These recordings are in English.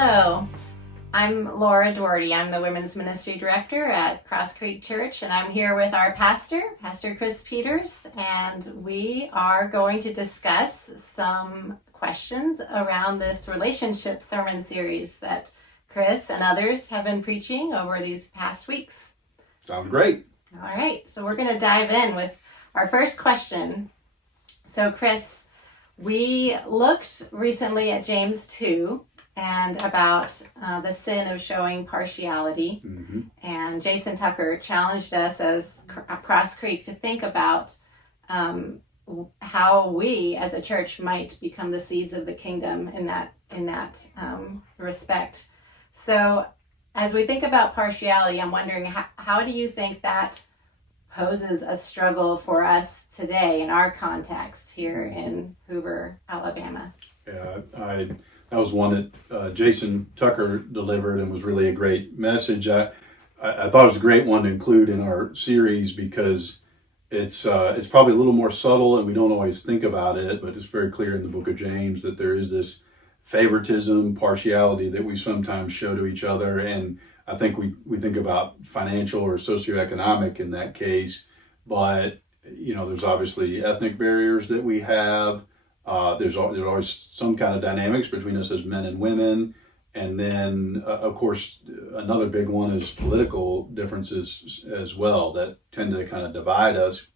Hello, I'm Laura Dougherty. I'm the Women's Ministry Director at Cross Creek Church, and I'm here with our pastor, Pastor Chris Peters, and we are going to discuss some questions around this relationship sermon series that Chris and others have been preaching over these past weeks. Sounds great. All right, so we're going to dive in with our first question. So Chris, we looked recently at James 2 and about the sin of showing partiality. Mm-hmm. And Jason Tucker challenged us as Cross Creek to think about how we as a church might become the seeds of the kingdom in that respect. So as we think about partiality, I'm wondering how do you think that poses a struggle for us today in our context here in Hoover, Alabama? Yeah, that was one that Jason Tucker delivered and was really a great message. I thought it was a great one to include in our series because it's probably a little more subtle and we don't always think about it, but it's very clear in the book of James that there is this favoritism, partiality that we sometimes show to each other. And I think we think about financial or socioeconomic in that case, but there's obviously ethnic barriers that we have. There's always some kind of dynamics between us as men and women. And then, of course, another big one is political differences as well that tend to kind of divide us.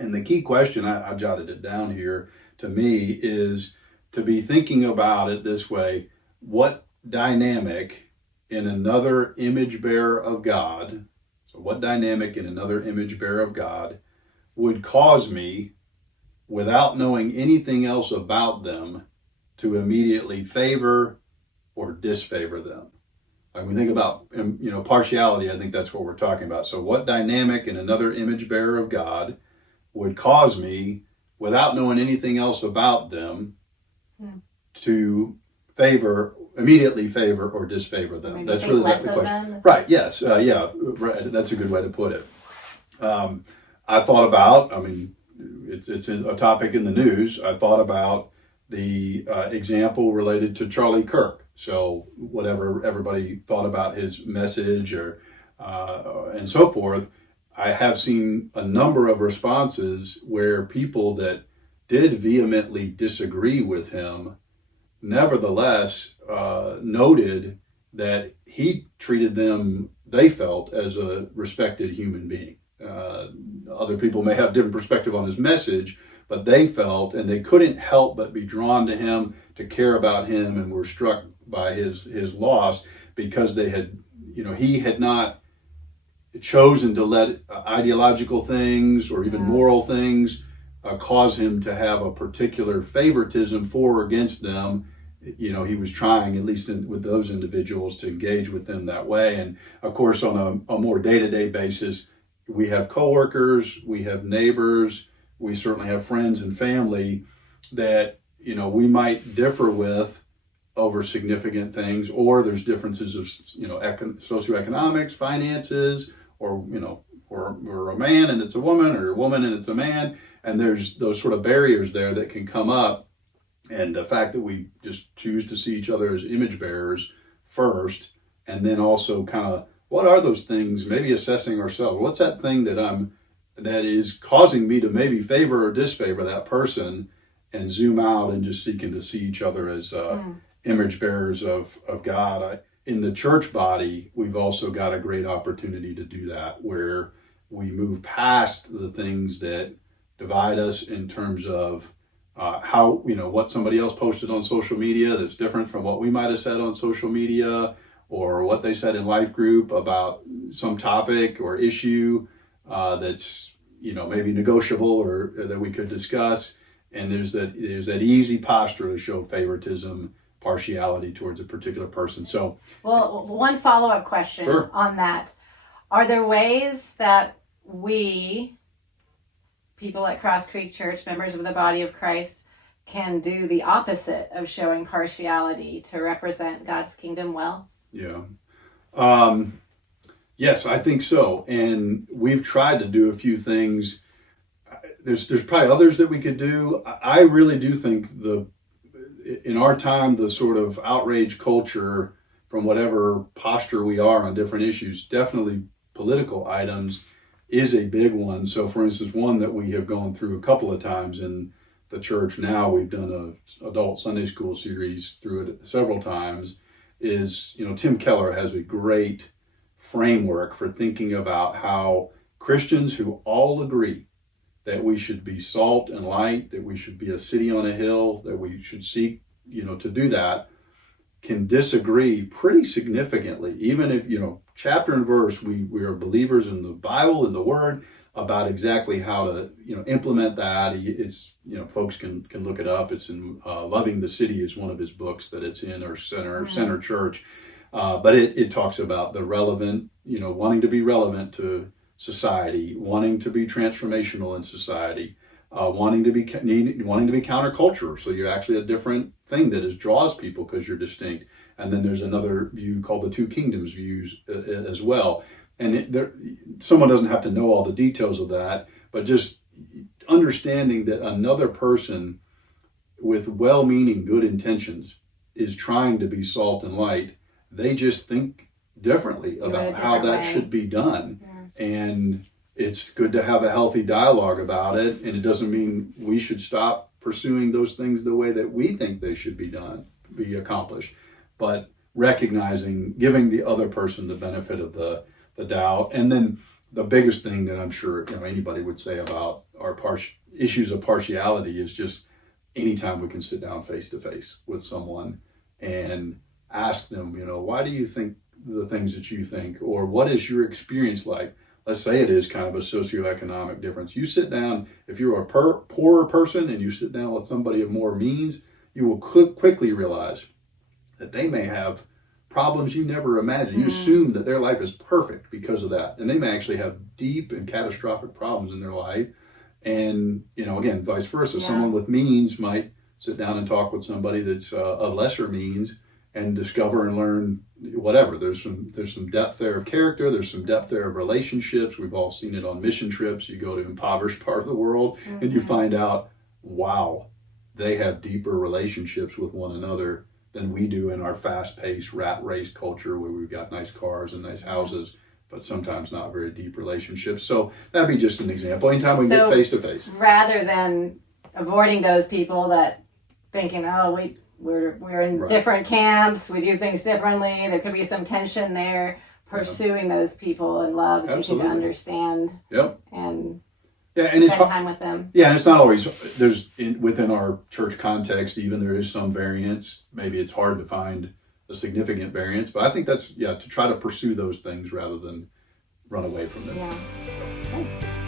And the key question, I jotted it down here, to me is to be thinking about it this way: what dynamic in another image bearer of God, would cause me, without knowing anything else about them, to immediately favor or disfavor them. When we think about partiality, I think that's what we're talking about. So what dynamic in another image bearer of God would cause me, without knowing anything else about them, to immediately favor or disfavor them? Maybe that's think really less the of question. them? Right, yes, right. That's a good way to put it. I thought about, it's a topic in the news. I thought about the example related to Charlie Kirk. So whatever everybody thought about his message or and so forth, I have seen a number of responses where people that did vehemently disagree with him nevertheless noted that he treated them, they felt, as a respected human being. Other people may have different perspective on his message, but they felt, and they couldn't help but be drawn to him, to care about him, and were struck by his loss because he had not chosen to let ideological things or even moral things cause him to have a particular favoritism for or against them. He was trying, at least with those individuals, to engage with them that way. And of course, on a more day-to-day basis, we have coworkers, we have neighbors, we certainly have friends and family that we might differ with over significant things, or there's differences of socioeconomics, finances, or we're a man and it's a woman, or a woman and it's a man, and there's those sort of barriers there that can come up. And the fact that we just choose to see each other as image bearers first, and then also kind of, what are those things, maybe assessing ourselves. What's that thing that is causing me to maybe favor or disfavor that person, and zoom out and just seeking to see each other as image bearers of God. In the church body, we've also got a great opportunity to do that, where we move past the things that divide us in terms of what somebody else posted on social media that's different from what we might have said on social media, or what they said in life group about some topic or issue that's maybe negotiable or that we could discuss. And there's that easy posture to show favoritism, partiality towards a particular person. So, well, one follow-up question on that: are there ways that we, people at Cross Creek Church, members of the body of Christ, can do the opposite of showing partiality to represent God's kingdom well? Yeah. Yes, I think so. And we've tried to do a few things. There's probably others that we could do. I really do think in our time, the sort of outrage culture from whatever posture we are on different issues, definitely political items is a big one. So for instance, one that we have gone through a couple of times in the church now, we've done a adult Sunday school series through it several times, is, Tim Keller has a great framework for thinking about how Christians who all agree that we should be salt and light, that we should be a city on a hill, that we should seek, to do that, can disagree pretty significantly. Even if, chapter and verse, we are believers in the Bible, in the Word, about exactly how to, implement that. It's, folks can look it up. It's in Loving the City is one of his books that it's in, or Center Church. But it talks about the relevant, wanting to be relevant to society, wanting to be transformational in society, wanting to be counterculture. So you're actually a different thing that draws people because you're distinct. And then there's another view called the two kingdoms views as well. And someone doesn't have to know all the details of that, but just understanding that another person with well-meaning good intentions is trying to be salt and light. They just think differently about how that should be done. Yeah. And it's good to have a healthy dialogue about it. And it doesn't mean we should stop pursuing those things the way that we think they should be accomplished. But recognizing, giving the other person the benefit of the doubt. And then the biggest thing that I'm sure anybody would say about our issues of partiality is just anytime we can sit down face to face with someone and ask them, why do you think the things that you think, or what is your experience like? Let's say it is kind of a socioeconomic difference. You sit down, if you're a poorer person and you sit down with somebody of more means, you will quickly realize that they may have problems you never imagined. You assume that their life is perfect because of that. And they may actually have deep and catastrophic problems in their life. And, again, vice versa. Yeah. Someone with means might sit down and talk with somebody that's of lesser means and discover and learn whatever. There's some depth there of character. There's some depth there of relationships. We've all seen it on mission trips. You go to impoverished part of the world and you find out, wow, they have deeper relationships with one another than we do in our fast-paced rat race culture where we've got nice cars and nice houses, but sometimes not very deep relationships. So that'd be just an example. Anytime we get face to face. Rather than avoiding those people that thinking, we're in different camps, we do things differently, there could be some tension there, pursuing those people in love, seeking to understand and spend time with them. Yeah, and it's not always, within our church context, even there is some variance. Maybe it's hard to find a significant variance, but I think that's, to try to pursue those things rather than run away from them. Yeah. Okay.